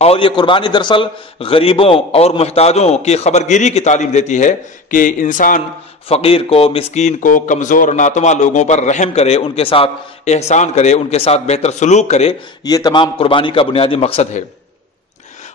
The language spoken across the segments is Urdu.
اور یہ قربانی دراصل غریبوں اور محتاجوں کی خبرگیری کی تعلیم دیتی ہے کہ انسان فقیر کو، مسکین کو، کمزور ناتواں لوگوں پر رحم کرے، ان کے ساتھ احسان کرے، ان کے ساتھ بہتر سلوک کرے۔ یہ تمام قربانی کا بنیادی مقصد ہے۔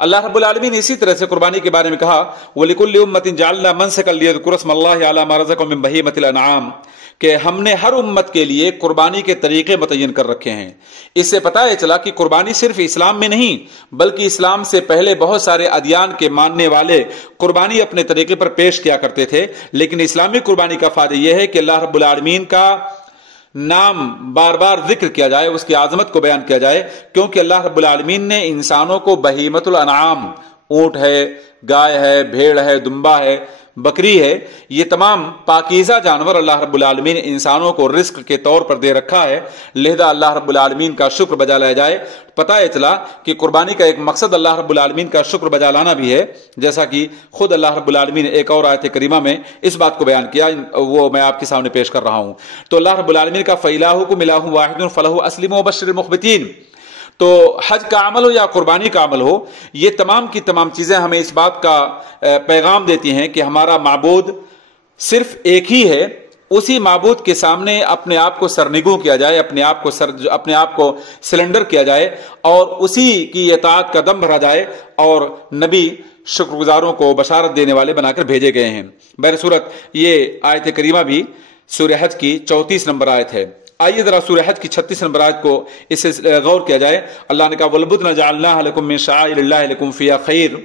اللہ رب العالمین نے اسی طرح سے قربانی کے بارے میں کہا وَلِكُلِّ أُمَّةٍ جَعَلْنَا مَنسَكًا لِيَذْكُرُوا اسْمَ اللَّهِ عَلَىٰ مَا رَزَقَهُم مِّن بَهِيمَةِ الْأَنْعَامِ، کہ ہم نے ہر امت کے لیے قربانی کے طریقے متعین کر رکھے ہیں۔ اس سے پتہ چلا کہ قربانی صرف اسلام میں نہیں بلکہ اسلام سے پہلے بہت سارے ادیان کے ماننے والے قربانی اپنے طریقے پر پیش کیا کرتے تھے، لیکن اسلامی قربانی کا فائدہ یہ ہے کہ اللہ رب العالمین کا نام بار بار ذکر کیا جائے، اس کی عظمت کو بیان کیا جائے، کیونکہ اللہ رب العالمین نے انسانوں کو بہیمۃ الانعام، اونٹ ہے، گائے ہے، بھیڑ ہے، دمبا ہے، بکری ہے، یہ تمام پاکیزہ جانور اللہ رب العالمین نے انسانوں کو رزق کے طور پر دے رکھا ہے، لہذا اللہ رب العالمین کا شکر بجا لایا جائے۔ پتہ چلا کہ قربانی کا ایک مقصد اللہ رب العالمین کا شکر بجا لانا بھی ہے، جیسا کہ خود اللہ رب العالمین نے ایک اور آیت کریمہ میں اس بات کو بیان کیا، وہ میں آپ کے سامنے پیش کر رہا ہوں۔ تو اللہ رب العالمین کا فَإِلَٰهُكُمْ إِلَٰهٌ وَاحِدٌ فَلَهُ أَسْلِمُوا وَبَشِّرِ الْمُخْبِتِينَ۔ تو حج کا عمل ہو یا قربانی کا عمل ہو، یہ تمام کی تمام چیزیں ہمیں اس بات کا پیغام دیتی ہیں کہ ہمارا معبود صرف ایک ہی ہے، اسی معبود کے سامنے اپنے آپ کو سرنگوں کیا جائے، اپنے آپ کو سلنڈر کیا جائے اور اسی کی اطاعت کا دم بھرا جائے، اور نبی شکر گزاروں کو بشارت دینے والے بنا کر بھیجے گئے ہیں۔ بہر صورت یہ آیت کریمہ بھی سورہ حج کی 34 نمبر آیت ہے۔ آئیے ذرا سورہ حج کی 36 نمبر آیت کو اس سے غور کیا جائے۔ اللہ نے کہا وَالْبُدْنَ جَعَلْنَاهَا لَكُم مِّن شَعَائِرِ اللَّهِ لَكُم فِيهَا خَيْرٌ۔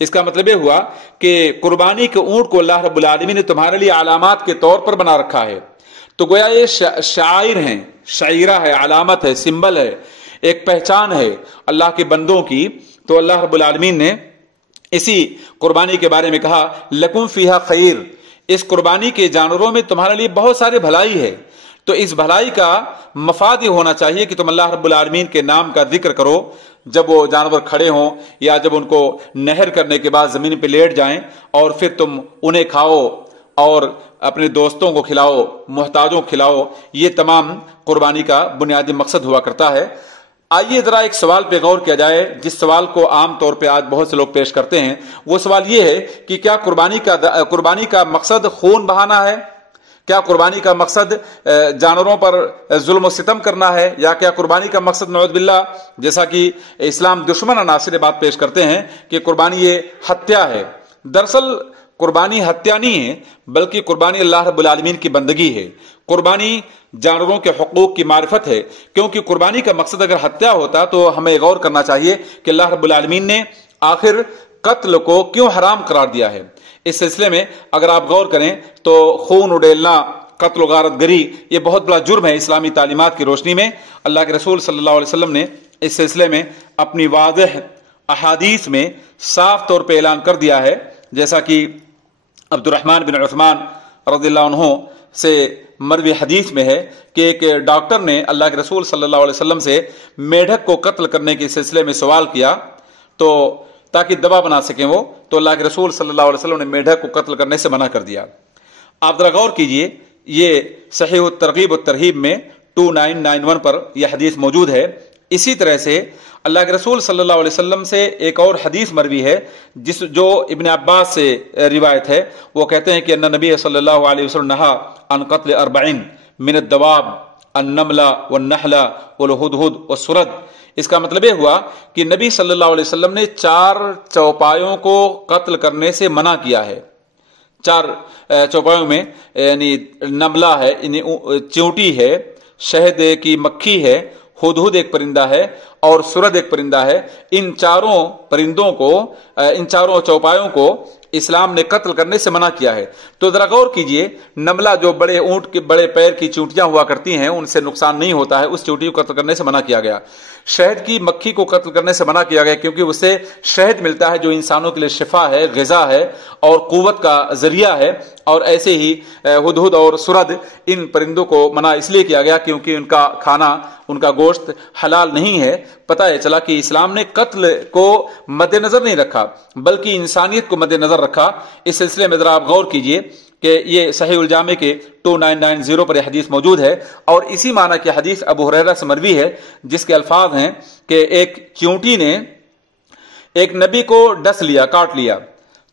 اس کا مطلب یہ ہوا کہ قربانی کے اونٹ کو اللہ رب العالمین نے تمہارے لیے علامات کے طور پر بنا رکھا ہے۔ تو گویا یہ شعائر ہیں، شعیرہ ہے، علامت ہے، سمبل ہے، ایک پہچان ہے اللہ کے بندوں کی۔ تو اللہ رب العالمین نے اسی قربانی کے بارے میں کہا لَكُم فِيهَا خَيْرٌ، اس قربانی کے جانوروں میں تمہارے لیے بہت سارے بھلائی ہے۔ تو اس بھلائی کا مفاد یہ ہونا چاہیے کہ تم اللہ رب العالمین کے نام کا ذکر کرو جب وہ جانور کھڑے ہوں، یا جب ان کو نہر کرنے کے بعد زمین پہ لیٹ جائیں، اور پھر تم انہیں کھاؤ اور اپنے دوستوں کو کھلاؤ، محتاجوں کو کھلاؤ۔ یہ تمام قربانی کا بنیادی مقصد ہوا کرتا ہے۔ آئیے ذرا ایک سوال پہ غور کیا جائے، جس سوال کو عام طور پہ آج بہت سے لوگ پیش کرتے ہیں۔ وہ سوال یہ ہے کہ کیا قربانی کا مقصد خون بہانا ہے؟ کیا قربانی کا مقصد جانوروں پر ظلم و ستم کرنا ہے؟ یا کیا قربانی کا مقصد نعوذ باللہ، جیسا کہ اسلام دشمن عناصر بات پیش کرتے ہیں کہ قربانی یہ ہتیا ہے؟ دراصل قربانی ہتیا نہیں ہے، بلکہ قربانی اللہ رب العالمین کی بندگی ہے۔ قربانی جانوروں کے حقوق کی معرفت ہے، کیونکہ قربانی کا مقصد اگر ہتیا ہوتا تو ہمیں غور کرنا چاہیے کہ اللہ رب العالمین نے آخر قتل کو کیوں حرام قرار دیا ہے۔ اس سلسلے میں اگر آپ غور کریں تو خون اڈیلنا، قتل و غارت گری، یہ بہت بڑا جرم ہے۔ اسلامی تعلیمات کی روشنی میں اللہ کے رسول صلی اللہ علیہ وسلم نے اس سلسلے میں اپنی واضح احادیث میں صاف طور پہ اعلان کر دیا ہے، جیسا کہ عبد الرحمن بن عثمان رضی اللہ عنہ سے مروی حدیث میں ہے کہ ایک ڈاکٹر نے اللہ کے رسول صلی اللہ علیہ وسلم سے میڈک کو قتل کرنے کے سلسلے میں سوال کیا تو تاکہ دوا بنا سکیں وہ، تو اللہ کے رسول صلی اللہ علیہ وسلم نے میڈک کو قتل کرنے سے منع کر دیا۔ آپ ذرا غور کیجئے، یہ صحیح الترغیب والترہیب میں 2991 پر یہ حدیث موجود ہے۔ اسی طرح سے اللہ کے رسول صلی اللہ علیہ وسلم سے ایک اور حدیث مروی ہے جو ابن عباس سے روایت ہے۔ وہ کہتے ہیں کہ ان نبی صلی اللہ علیہ وسلم نہا عن قتل 40 من الدواب النملہ والنحلہ والہدہد والسرد۔ اس کا مطلب یہ ہوا کہ نبی صلی اللہ علیہ وسلم نے 4 چوپایوں کو قتل کرنے سے منع کیا ہے۔ 4 چوپایوں میں یعنی نملہ ہے، یعنی چیونٹی ہے، شہد کی مکھی ہے، ہدہد ایک پرندہ ہے اور سرد ایک پرندہ ہے۔ ان چاروں پرندوں کو، ان چاروں چوپایوں کو اسلام نے قتل کرنے سے منع کیا ہے۔ تو ذرا غور کیجئے، نملہ جو بڑے اونٹ کے بڑے پیر کی چونٹیاں ہوا کرتی ہیں ان سے نقصان نہیں ہوتا ہے، اس چونٹی کو قتل کرنے سے منع کیا گیا۔ شہد کی مکھی کو قتل کرنے سے منع کیا گیا کیونکہ اس سے شہد ملتا ہے جو انسانوں کے لیے شفا ہے، غذا ہے اور قوت کا ذریعہ ہے۔ اور ایسے ہی ہدہد اور سرد، ان پرندوں کو منع اس لیے کیا گیا کیونکہ ان کا کھانا، ان کا گوشت حلال نہیں ہے۔ پتہ ہے چلا کہ اسلام نے قتل کو مد نظر نہیں رکھا بلکہ انسانیت کو مد نظر رکھا۔ اس سلسلے میں ذرا آپ غور کیجئے کہ یہ صحیح الجامع کے 2990 پر یہ حدیث موجود ہے، اور اسی معنی کی حدیث ابو ہریرہ سے مروی ہے جس کے الفاظ ہیں کہ ایک چیونٹی نے ایک نبی کو ڈس لیا، کاٹ لیا،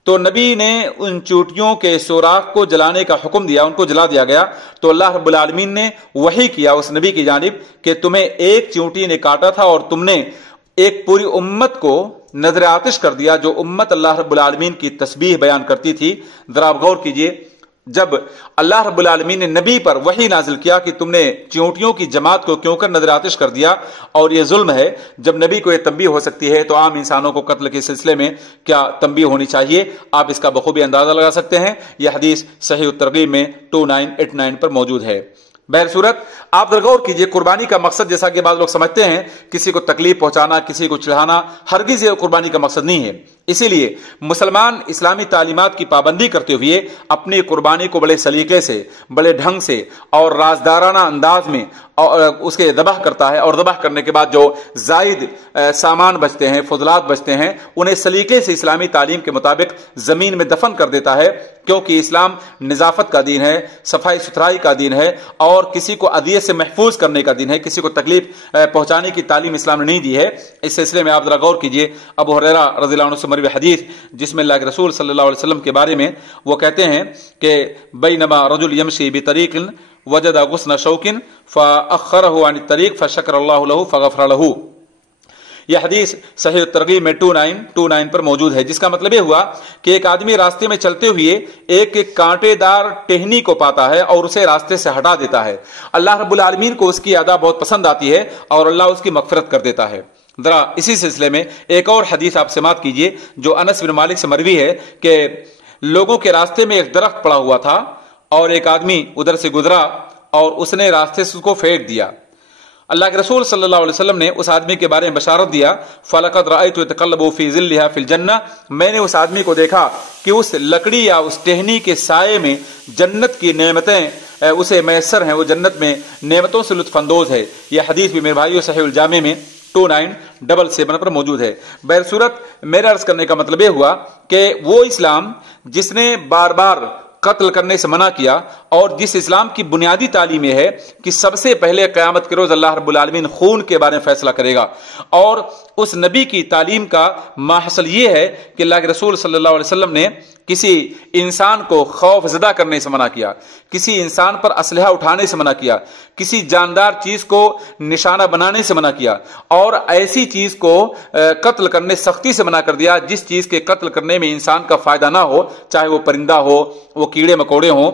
تو نبی نے ان چونٹیوں کے سوراخ کو جلانے کا حکم دیا، ان کو جلا دیا گیا۔ تو اللہ رب العالمین نے وحی کیا اس نبی کی جانب کہ تمہیں ایک چونٹی نے کاٹا تھا اور تم نے ایک پوری امت کو نظر آتش کر دیا، جو امت اللہ رب العالمین کی تسبیح بیان کرتی تھی۔ ذرا آپ غور کیجئے، جب اللہ رب العالمین نے نبی پر وحی نازل کیا کہ تم نے چونٹیوں کی جماعت کو کیوں کر نظر آتش کر دیا اور یہ ظلم ہے، جب نبی کو یہ تنبیہ ہو سکتی ہے تو عام انسانوں کو قتل کے سلسلے میں کیا تنبیہ ہونی چاہیے؟ آپ اس کا بخوبی اندازہ لگا سکتے ہیں۔ یہ حدیث صحیح الترغیب میں 2989 پر موجود ہے۔ بہر صورت آپ غور کیجئے، قربانی کا مقصد جیسا کہ بعض لوگ سمجھتے ہیں کسی کو تکلیف پہنچانا، کسی کو چڑھانا، ہرگز یہ قربانی کا مقصد نہیں ہے۔ اسی لیے مسلمان اسلامی تعلیمات کی پابندی کرتے ہوئے اپنی قربانی کو بڑے سلیقے سے، بڑے ڈھنگ سے اور رازدارانہ انداز میں اس کے ذبح کرتا ہے، اور ذبح کرنے کے بعد جو زائد سامان بچتے ہیں، فضلات بچتے ہیں، انہیں سلیقے سے اسلامی تعلیم کے مطابق زمین میں دفن کر دیتا ہے، کیونکہ اسلام نظافت کا دین ہے، صفائی ستھرائی کا دین ہے، اور کسی کو اذیت سے محفوظ کرنے کا دین ہے، کسی کو تکلیف پہنچانے کی تعلیم اسلام نے نہیں دی ہے۔ اس سلسلے میں آپ ذرا غور کیجئے، ابو ہریرہ رضی اللہ عنہ سے مروی حدیث جس میں اللہ کے رسول صلی اللہ علیہ وسلم کے بارے میں وہ کہتے ہیں کہ بینما رجل یمشی بطریق وجد غصن شوک فاخرہ عن الطریق فشکر اللہ له فغفر له۔ یہ حدیث صحیح الترغیب میں 2929 پر موجود ہے، جس کا مطلب یہ ہوا کہ ایک آدمی راستے میں چلتے ہوئے ایک کانٹے دار ٹہنی کو پاتا ہے اور اسے راستے سے ہٹا دیتا ہے۔ اللہ رب العالمین کو اس کی ادا بہت پسند آتی ہے اور اللہ اس کی مغفرت کر دیتا ہے۔ ذرا اسی سلسلے میں ایک اور حدیث آپ سماعت کیجئے جو انس بن مالک سے مروی ہے کہ لوگوں کے راستے میں ایک درخت پڑا ہوا تھا اور ایک آدمی ادھر سے گزرا اور اس نے راستے سے اس کو پھینک دیا۔ اللہ کے رسول صلی اللہ علیہ وسلم نے اس آدمی کے بارے میں بشارت دیا، فَلَقَدْ رَأَيْتُ يَتَقَلَّبُ فِي ظِلِّهَا فِي الْجَنَّةِ، میں نے اس آدمی کو دیکھا کہ اس لکڑی یا اس ٹہنی کے سائے میں جنت کی نعمتیں اسے میسر ہیں، وہ جنت میں نعمتوں سے لطف اندوز ہے۔ یہ حدیث بھی میرے بھائیو صحیح الجامع میں 2977 پر موجود ہے۔ بہر صورت میرا عرض کرنے کا مطلب یہ ہوا کہ وہ اسلام جس نے بار بار قتل کرنے سے منع کیا، اور جس اسلام کی بنیادی تعلیم یہ ہے کہ سب سے پہلے قیامت کے روز اللہ رب العالمین خون کے بارے میں فیصلہ کرے گا، اور اس نبی کی تعلیم کا ماحصل یہ ہے کہ اللہ کے رسول صلی اللہ علیہ وسلم نے کسی انسان کو خوف زدہ کرنے سے منع کیا، کسی انسان پر اسلحہ اٹھانے سے منع کیا، کسی جاندار چیز کو نشانہ بنانے سے منع کیا، اور ایسی چیز کو قتل کرنے سختی سے منع کر دیا جس چیز کے قتل کرنے میں انسان کا فائدہ نہ ہو، چاہے وہ پرندہ ہو، وہ کیڑے مکوڑے ہوں،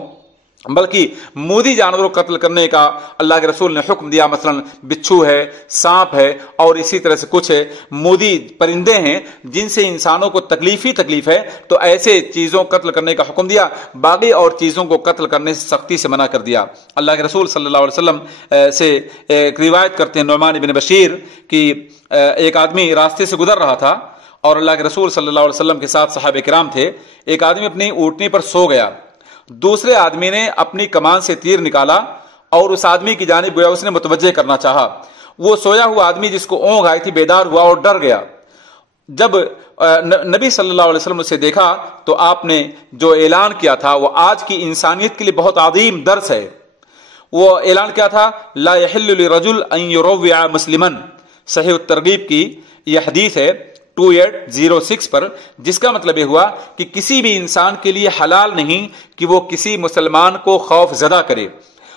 بلکہ مودی جانوروں کو قتل کرنے کا اللہ کے رسول نے حکم دیا۔ مثلا بچھو ہے، سانپ ہے، اور اسی طرح سے کچھ مودی پرندے ہیں جن سے انسانوں کو تکلیف ہے، تو ایسے چیزوں قتل کرنے کا حکم دیا، باقی اور چیزوں کو قتل کرنے سے سختی سے منع کر دیا۔ اللہ کے رسول صلی اللہ علیہ وسلم سے ایک روایت کرتے ہیں نعمان بن بشیر کہ ایک آدمی راستے سے گزر رہا تھا اور اللہ کے رسول صلی اللہ علیہ وسلم کے ساتھ صحابہ کرام تھے۔ ایک آدمی اپنی اونٹنی پر سو گیا، دوسرے آدمی نے اپنی کمان سے تیر نکالا اور اس آدمی کی جانب گویا اس نے متوجہ کرنا چاہا۔ وہ سویا ہوا آدمی جس کو اونگ آئی تھی بیدار ہوا اور ڈر گیا۔ جب نبی صلی اللہ علیہ وسلم اسے دیکھا تو آپ نے جو اعلان کیا تھا وہ آج کی انسانیت کے لیے بہت عظیم درس ہے۔ وہ اعلان کیا تھا، لا يحل لرجل ان يروع مسلما، صحیح الترغیب کی یہ حدیث ہے 2806 پر، جس کا مطلب یہ ہوا کہ کسی بھی انسان کے لیے حلال نہیں کہ وہ کسی مسلمان کو خوف زدہ کرے۔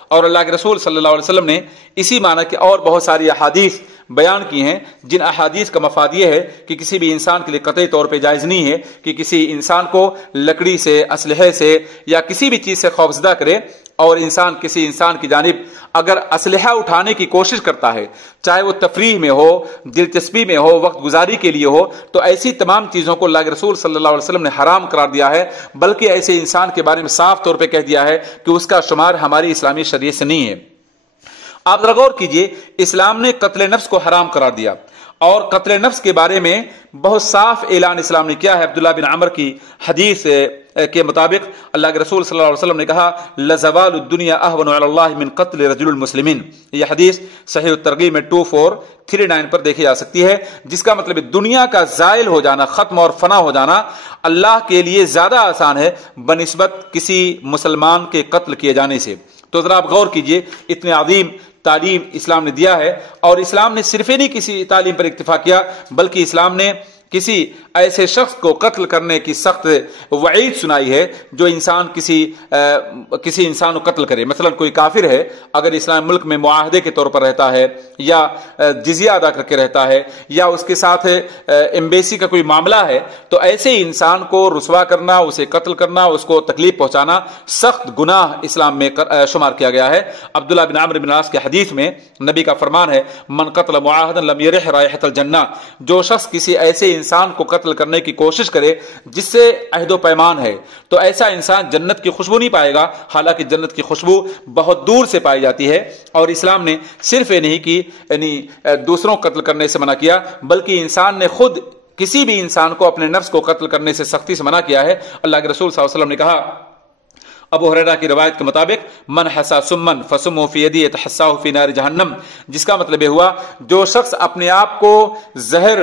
اور اللہ کے رسول صلی اللہ علیہ وسلم نے اسی معنی کے اور بہت ساری احادیث بیان کی ہیں، جن احادیث کا مفاد یہ ہے کہ کسی بھی انسان کے لیے قطعی طور پہ جائز نہیں ہے کہ کسی انسان کو لکڑی سے، اسلحے سے یا کسی بھی چیز سے خوفزدہ کرے۔ اور انسان کسی انسان کی جانب اگر اسلحہ اٹھانے کی کوشش کرتا ہے، چاہے وہ تفریح میں ہو، دلچسپی میں ہو، وقت گزاری کے لیے ہو، تو ایسی تمام چیزوں کو اللہ کے رسول صلی اللہ علیہ وسلم نے حرام قرار دیا ہے، بلکہ ایسے انسان کے بارے میں صاف طور پہ کہہ دیا ہے کہ اس کا شمار ہماری اسلامی شریعت سے نہیں ہے۔ آپ ذرا غور کیجئے، اسلام نے قتل نفس کو حرام قرار دیا، اور قتل نفس کے بارے میں بہت صاف اعلان اسلام نے کیا ہے۔ عبداللہ بن عمر کی حدیث کے مطابق اللہ کے رسول صلی اللہ علیہ وسلم نے کہا، لزوال الدنیا اہون علی اللہ من قتل رجل المسلمین۔ یہ حدیث صحیح الترغیب میں 2439 پر دیکھی جا سکتی ہے، جس کا مطلب ہے دنیا کا زائل ہو جانا، ختم اور فنا ہو جانا اللہ کے لیے زیادہ آسان ہے بنسبت کسی مسلمان کے قتل کیے جانے سے۔ تو ذرا آپ غور کیجئے، اتنے عظیم تعلیم اسلام نے دیا ہے، اور اسلام نے صرف نہیں کسی تعلیم پر اکتفا کیا، بلکہ اسلام نے کسی ایسے شخص کو قتل کرنے کی سخت وعید سنائی ہے جو انسان کسی انسان کو قتل کرے. مثلا کوئی کافر ہے اگر اسلام ملک میں معاہدے کے طور پر رہتا ہے یا جزیہ ادا کر کے رہتا ہے یا اس کے ساتھ ایمبیسی کا کوئی معاملہ ہے تو ایسے انسان کو رسوا کرنا، اسے قتل کرنا، اس کو تکلیف پہنچانا سخت گناہ اسلام میں شمار کیا گیا ہے. عبداللہ بن عمرو بن العاص کے حدیث میں نبی کا فرمان ہے من قتل معاہدا لم یرح رائحۃ الجنہ، جو شخص کسی ایسے انسان کو قتل کرنے کی کوشش کرے جس سے عہد و پیمان ہے تو ایسا انسان جنت کی خوشبو نہیں پائے گا، حالانکہ جنت کی خوشبو بہت دور سے پائی جاتی ہے. اور اسلام نے صرف یہ نہیں کہ یعنی دوسروں کو قتل کرنے سے منع کیا بلکہ انسان نے خود کسی بھی انسان کو اپنے نفس کو قتل کرنے سے سختی سے منع کیا ہے. اللہ کے رسول صلی اللہ علیہ وسلم نے کہا، ابو ہریرہ کی روایت کے مطابق من حسا سمن فسمہ فی یدی یتحساہ فی نار جہنم، جس کا مطلب یہ ہوا جو شخص اپنے آپ کو زہر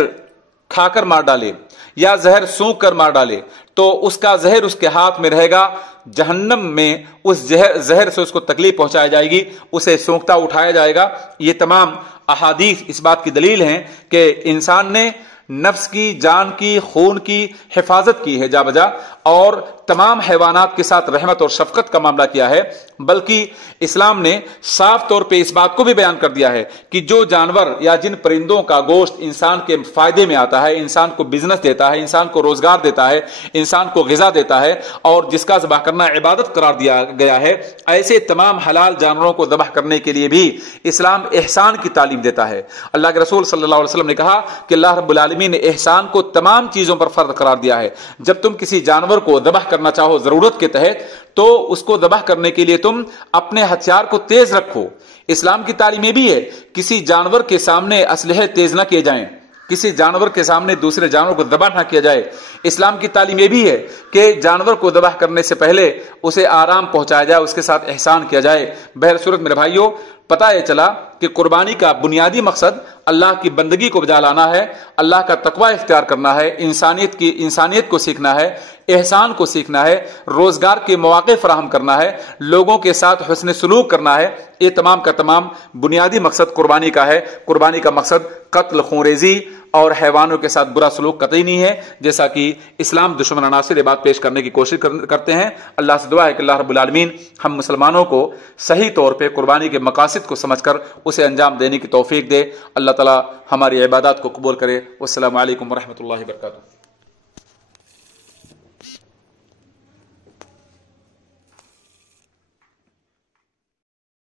کھا کر مار ڈالے یا زہر سونک کر مار ڈالے تو اس کا زہر اس کے ہاتھ میں رہے گا، جہنم میں اس زہر سے اس کو تکلیف پہنچائی جائے گی، اسے سونکتا اٹھایا جائے گا. یہ تمام احادیث اس بات کی دلیل ہیں کہ انسان نے نفس کی، جان کی، خون کی حفاظت کی ہے جا بجا اور تمام حیوانات کے ساتھ رحمت اور شفقت کا معاملہ کیا ہے. بلکہ اسلام نے صاف طور پہ اس بات کو بھی بیان کر دیا ہے کہ جو جانور یا جن پرندوں کا گوشت انسان کے فائدے میں آتا ہے، انسان کو بزنس دیتا ہے، انسان کو روزگار دیتا ہے، انسان کو غذا دیتا ہے اور جس کا ذبح کرنا عبادت قرار دیا گیا ہے، ایسے تمام حلال جانوروں کو ذبح کرنے کے لیے بھی اسلام احسان کی تعلیم دیتا ہے. اللہ کے رسول صلی اللہ علیہ وسلم نے کہا کہ اللہ رب العالمین نے احسان کو تمام چیزوں پر فرض قرار دیا ہے. جب تم کسی جانور کو ذبح کرنا چاہو ضرورت کے تحت تو اس کو ذبح کرنے کے لیے تم اپنے ہتھیار کو تیز رکھو. اسلام کی تعلیم یہ بھی ہے کسی جانور کے سامنے اسلحے تیز نہ کیے جائیں، کسی جانور کے سامنے دوسرے جانور کو ذبح نہ کیا جائے. اسلام کی تعلیم یہ بھی ہے کہ جانور کو ذبح کرنے سے پہلے اسے آرام پہنچایا جائے، اس کے ساتھ احسان کیا جائے. بہر صورت میرے بھائیوں، پتہ یہ چلا کہ قربانی کا بنیادی مقصد اللہ کی بندگی کو بجا لانا ہے، اللہ کا تقوی اختیار کرنا ہے، انسانیت کو سیکھنا ہے، احسان کو سیکھنا ہے، روزگار کے مواقع فراہم کرنا ہے، لوگوں کے ساتھ حسن سلوک کرنا ہے. یہ تمام کا تمام بنیادی مقصد قربانی کا ہے. قربانی کا مقصد قتل، خونریزی اور حیوانوں کے ساتھ برا سلوک قطعی نہیں ہے، جیسا کہ اسلام دشمن عناصر یہ بات پیش کرنے کی کوشش کرتے ہیں. اللہ سے دعا ہے کہ اللہ رب العالمین ہم مسلمانوں کو صحیح طور پہ قربانی کے مقاصد کو سمجھ کر اسے انجام دینے کی توفیق دے. اللہ تعالی ہماری عبادات کو قبول کرے. والسلام علیکم ورحمۃ اللہ وبرکاتہ.